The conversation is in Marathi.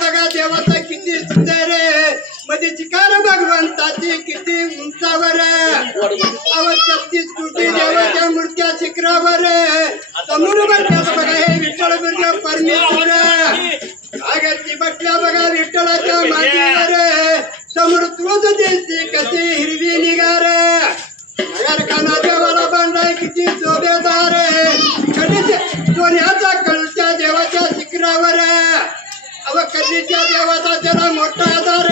बघा देवाचा किती सुंदर मध्ये चिकार भगवंताची किती उंचावर अव 36 कोटी देवाच्या मूर्त्या शिखरावर समोर बघा हे विठ्ठल बिरला परमेश्वर आगती बसल्या बघा विठ्ठलाच्या मांडीवर समोर तुळस दिसते कशी हिरवी निगार नगरखाना देवाला बांधलाय किती शोभेदार सोन्याचा कळूच्या देवाच्या शिखरावर अव कधीच्या देवाचा जरा मोठा आधार